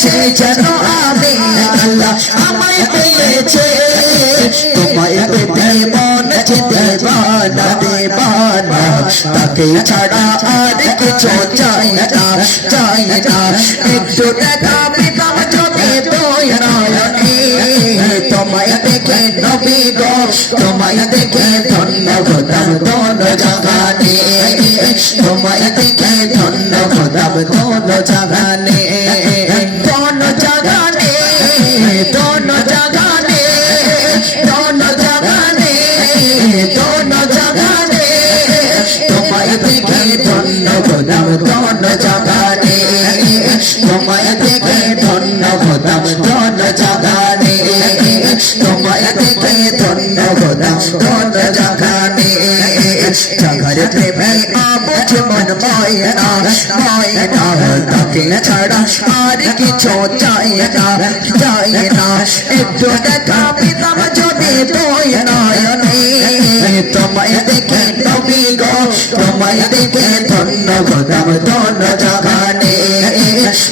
সে যেন আমি আল্লাহ আমায় পেয়েছে তোমায় পেতে মন যে দেবানা দেবানা তাকে ছাড়া আর কিছু চাই না চাই না একটু দেখা পেতাম যদি তোর নয়নে তোমায় দেখে নবী গো তোমায় দেখে ধন্য হতাম দোনো জাগানে তোমায় দেখে ধন্য হতাম দোনো জাগানে দোনো জাগানে দোনো জাগানে দোনো জাগানে দোনো জাগানে তোমায় দেখে ধন্য হতাম দোনো জাগানে তোমায় দেখে ধন্য হতাম দোনো জাগানে তোমায় দেখে ধন্য হতাম দোনো জাগানে জাগার প্রেমে আবুঝ মন ময়না ময়না তাকে ছাড়া আর কিছু চাই না একটু দেখা পেতাম যদি তোর নয়নে তোমায় দেখে নবী গো তোমায় দেখে ধন্য হতাম দোনো জাগানে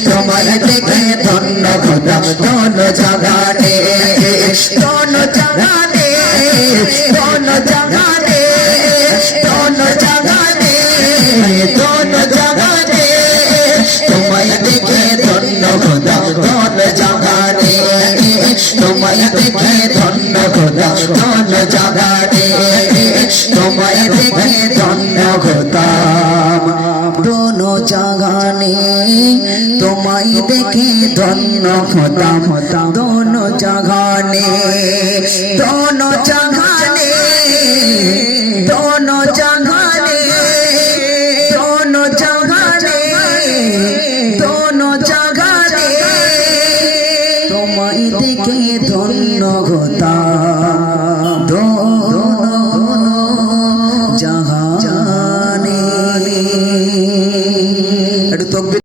তোমায় দেখে ধন্য হতাম দোনো জাগানে দোনো জাগানে দোনো জাগানে দোনো জাগানে দোনো জাগানে তোমায় দেখে ধন্য হতাম দোনো জাগানে তোমায় দেখে ধন্য হতাম দোনো জাগানে তোমায় দেখে ধন্য হতাম দোনো জাগানে তোমায় দেখে ধন্য হতাম দোনো জাগানে দোনো জাগানে দোনো জাগানে দোনো জাগানে দোনো জাগানে তোমায় দেখে ধন্য হতাম